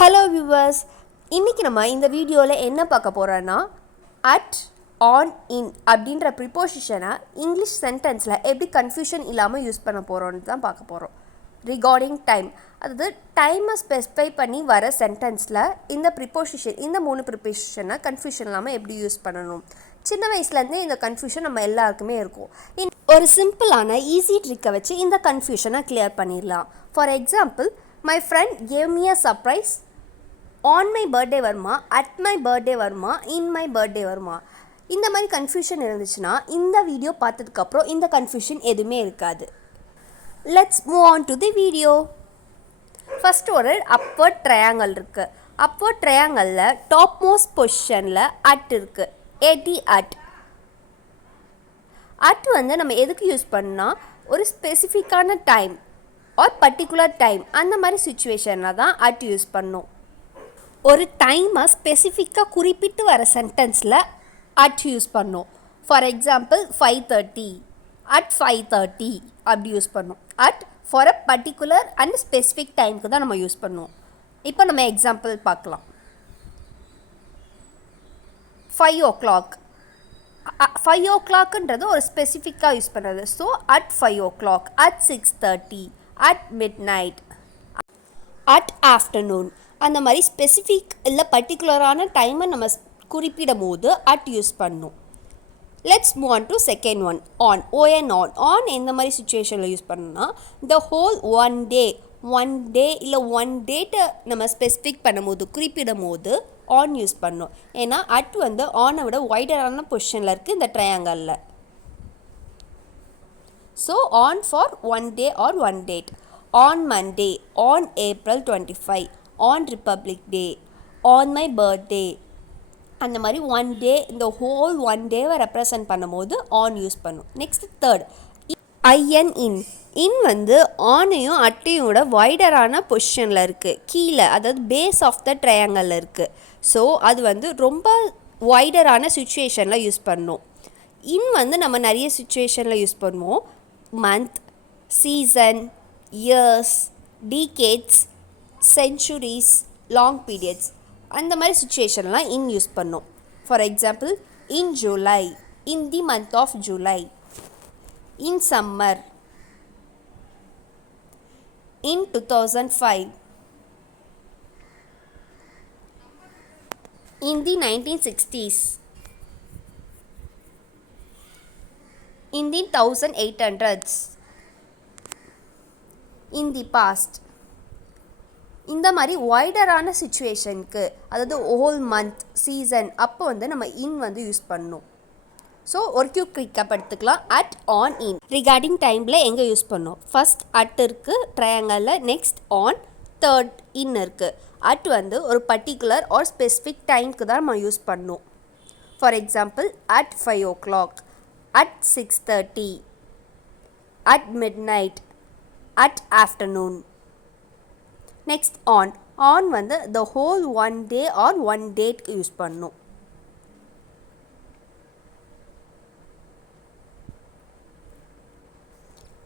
Hello viewers, இன்றைக்கி நம்ம இந்த வீடியோவில் என்ன பார்க்க போகிறோன்னா அட் ஆன் இன் அப்படின்ற ப்ரிப்போசிஷனை இங்கிலீஷ் சென்டென்ஸில் எப்படி கன்ஃபியூஷன் இல்லாமல் யூஸ் பண்ண போகிறோன்னு தான் பார்க்க போகிறோம். ரிகார்டிங் டைம், அதாவது டைமை ஸ்பெசிஃபை பண்ணி வர சென்டென்ஸில் இந்த ப்ரிப்போசிஷன், இந்த 3 ப்ரிப்போசிஷனை கன்ஃபியூஷன் இல்லாமல் எப்படி யூஸ் பண்ணணும். சின்ன வயசுலேருந்தே இந்த கன்ஃபியூஷன் நம்ம எல்லாருக்குமே இருக்கும். ஒரு சிம்பிளான ஈஸி ட்ரிக்கை வச்சு இந்த கன்ஃபியூஷனை கிளியர் பண்ணிடலாம். For example, my friend gave me a surprise. On my birthday வருமா, அட் மை பர்த்டே வருமா, இன் மை பர்த்டே வருமா? இந்த மாதிரி கன்ஃபியூஷன் இருந்துச்சுன்னா இந்த வீடியோ பார்த்ததுக்கப்புறம் இந்த கன்ஃபியூஷன் எதுவுமே இருக்காது. Let's move on to the video. First ஒரு அப்வர்ட் ட்ரையாங்கல் இருக்குது. அப்வர்ட் ட்ரையாங்கலில் டாப் மோஸ்ட் பொசிஷனில் அட் இருக்குது. ஏடி அட். அட் வந்து நம்ம எதுக்கு யூஸ் பண்ணால் ஒரு ஸ்பெசிஃபிக்கான டைம் ஆர் பர்டிகுலர் டைம் அந்த மாதிரி சுச்சுவேஷனில் தான் அட் யூஸ் பண்ணோம். ஒரு டைமை ஸ்பெசிஃபிக்காக குறிப்பிட்டு வர சென்டென்ஸில் அட் யூஸ் பண்ணோம். ஃபார் எக்ஸாம்பிள் 5:30, அட் 5:30 அப்படி யூஸ் பண்ணோம். At for a particular and specific டைமுக்கு தான் நம்ம யூஸ் பண்ணுவோம். இப்போ நம்ம எக்ஸாம்பிள் பார்க்கலாம். 5 o'clock. 5 o'clockன்றது ஒரு ஸ்பெசிஃபிக்காக யூஸ் பண்ணுறது. So at 5 o'clock, at 6:30, at midnight, at afternoon. அந்த மாதிரி ஸ்பெசிஃபிக் இல்லை பர்டிகுலரான டைமை நம்ம குறிப்பிடும் போது அட் யூஸ் பண்ணணும். Let's move on to second one, on. ON on. On எந்த மாதிரி சுச்சுவேஷனில் யூஸ் பண்ணணும்னா த ஹோல் ஒன் டே இல்லை ஒன் டேட்டை நம்ம ஸ்பெசிஃபிக் பண்ணும்போது குறிப்பிடும் போது ஆன் யூஸ் பண்ணணும். ஏன்னா அட் வந்து ஆனை விட வைடரான பொசிஷனில் இருக்குது இந்த ட்ரையாங்கலில். So on for one day or one date. On Monday, on April 25, on republic day, on my birthday. அந்த மாதிரி ஒன் டே, இந்த ஹோல் ஒன் டேவை ரெப்ரசன்ட் பண்ணும்போது ஆன் யூஸ் பண்ணும். Next third, I N. In in ஆனையும் அட்டையும் விட வைடரான பொசிஷனில் இருக்குது, கீழே, அதாவது பேஸ் ஆஃப் த ட்ரையாங்கலில் இருக்குது. ஸோ அது வந்து ரொம்ப வைடரான சுச்சுவேஷனில் யூஸ் பண்ணணும். இன் வந்து நம்ம நிறைய சுச்சுவேஷனில் யூஸ் பண்ணுவோம். Month, season, years, decades, centuries, long periods, அந்த மாதிரி சுச்சுவேஷன்லாம் இன் யூஸ் பண்ணோம். For example, in July, in the month of July. In summer, in 2005, in the 1960s, in the 1800s, in the past. இந்த மாதிரி வைடரான சுச்சுவேஷனுக்கு, அதாவது whole month, season, அப்போ வந்து நம்ம இன் வந்து யூஸ் பண்ணணும். ஸோ ஒரு குயிக்காக எடுத்துக்கலாம். At, on, in. ரிகார்டிங் டைமில் எங்கே யூஸ் பண்ணோம்? ஃபஸ்ட் அட் இருக்குது ட்ரையாங்கலில், நெக்ஸ்ட் ஆன், தேர்ட் இன் இருக்குது. அட் வந்து ஒரு பர்டிகுலர் ஆர் ஸ்பெசிஃபிக் டைமுக்கு தான் நம்ம யூஸ் பண்ணோம். For example, at 5 o'clock, at 6:30, at midnight, at afternoon. Next on. On வந்து the whole one day or one டேட்க்கு யூஸ் பண்ணோம்.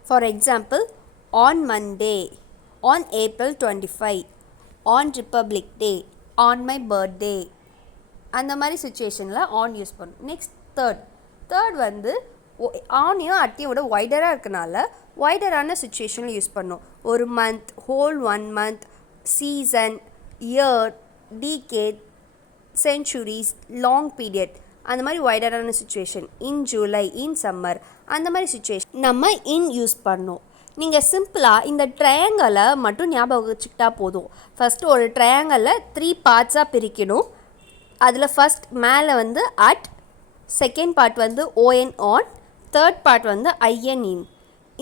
For example, on Monday, on April 25, on republic day, on my birthday. அந்த மாதிரி சுச்சுவேஷனில் on use பண்ணும். Next third வந்து ஆனையும் அட்டையும் விட வைடராக இருக்கனால வைடரான சுச்சுவேஷனில் யூஸ் பண்ணும். ஒரு month, whole one month, season, year, decade, centuries, long period, அந்த மாதிரி வைடரான situation. In July, in summer, அந்த மாதிரி சுச்சுவேஷன் நம்ம இன் யூஸ் பண்ணோம். நீங்கள் சிம்பிளாக இந்த ட்ரையாங்கலை மட்டும் ஞாபகம் வச்சுக்கிட்டா போதும். ஃபஸ்ட்டு ஒரு ட்ரையாங்கலில் 3 பார்ட்ஸாக பிரிக்கணும். அதில் ஃபஸ்ட் மேலே வந்து அட், செகண்ட் பார்ட் வந்து ஓஎன் ஆன், தேர்ட் பார்ட் வந்து ஐஎன் இன்.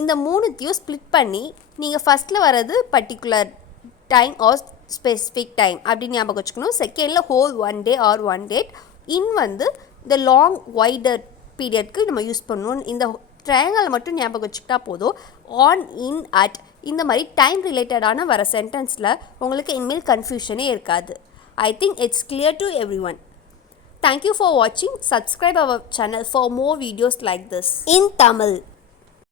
இந்த 3த்தையும் ஸ்ப்ளிட் பண்ணி நீங்கள் ஃபஸ்ட்டில் வர்றது particular time or specific time அப்படின்னு ஞாபகம் வச்சுக்கணும். செகண்டில் whole one day or one date. In வந்து இந்த லாங் வைடர் பீரியட்க்கு நம்ம யூஸ் பண்ணணும். இந்த ட்ரையாங்கலை மட்டும் ஞாபகம் வச்சுக்கிட்டா போதும். ஆன், இன், அட், இந்த மாதிரி டைம் ரிலேட்டடான வர சென்டென்ஸில் உங்களுக்கு இனிமேல் கன்ஃபியூஷனே இருக்காது. I think it's clear to everyone. Thank you for watching. Subscribe our channel for more videos like this in Tamil.